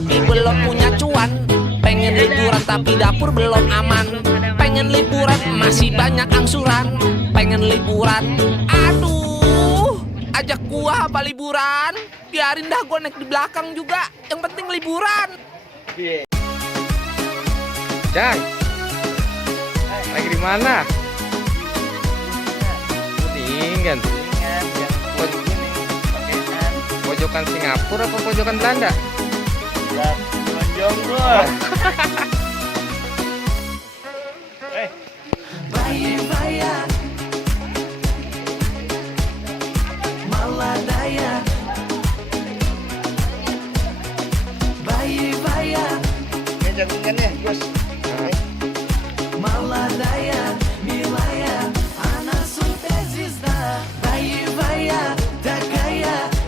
tapi belum punya cuan. Pengen liburan tapi dapur belum aman. Pengen liburan masih banyak angsuran. Pengen liburan, aduh, ajak gua apa liburan? Biarin dah gua naik di belakang juga. Yang penting liburan. Jang, lagi di mana? Tinggal. Pojokan Singapura apa pojokan Belanda? Jomblo. Bayar Maladaya, bayar Jangan bos. Maladaya, Milaya, Ana super звезда. Bayar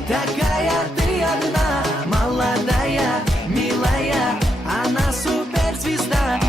Такая ты одна. Maladaya, Milaya, Ana super звезда.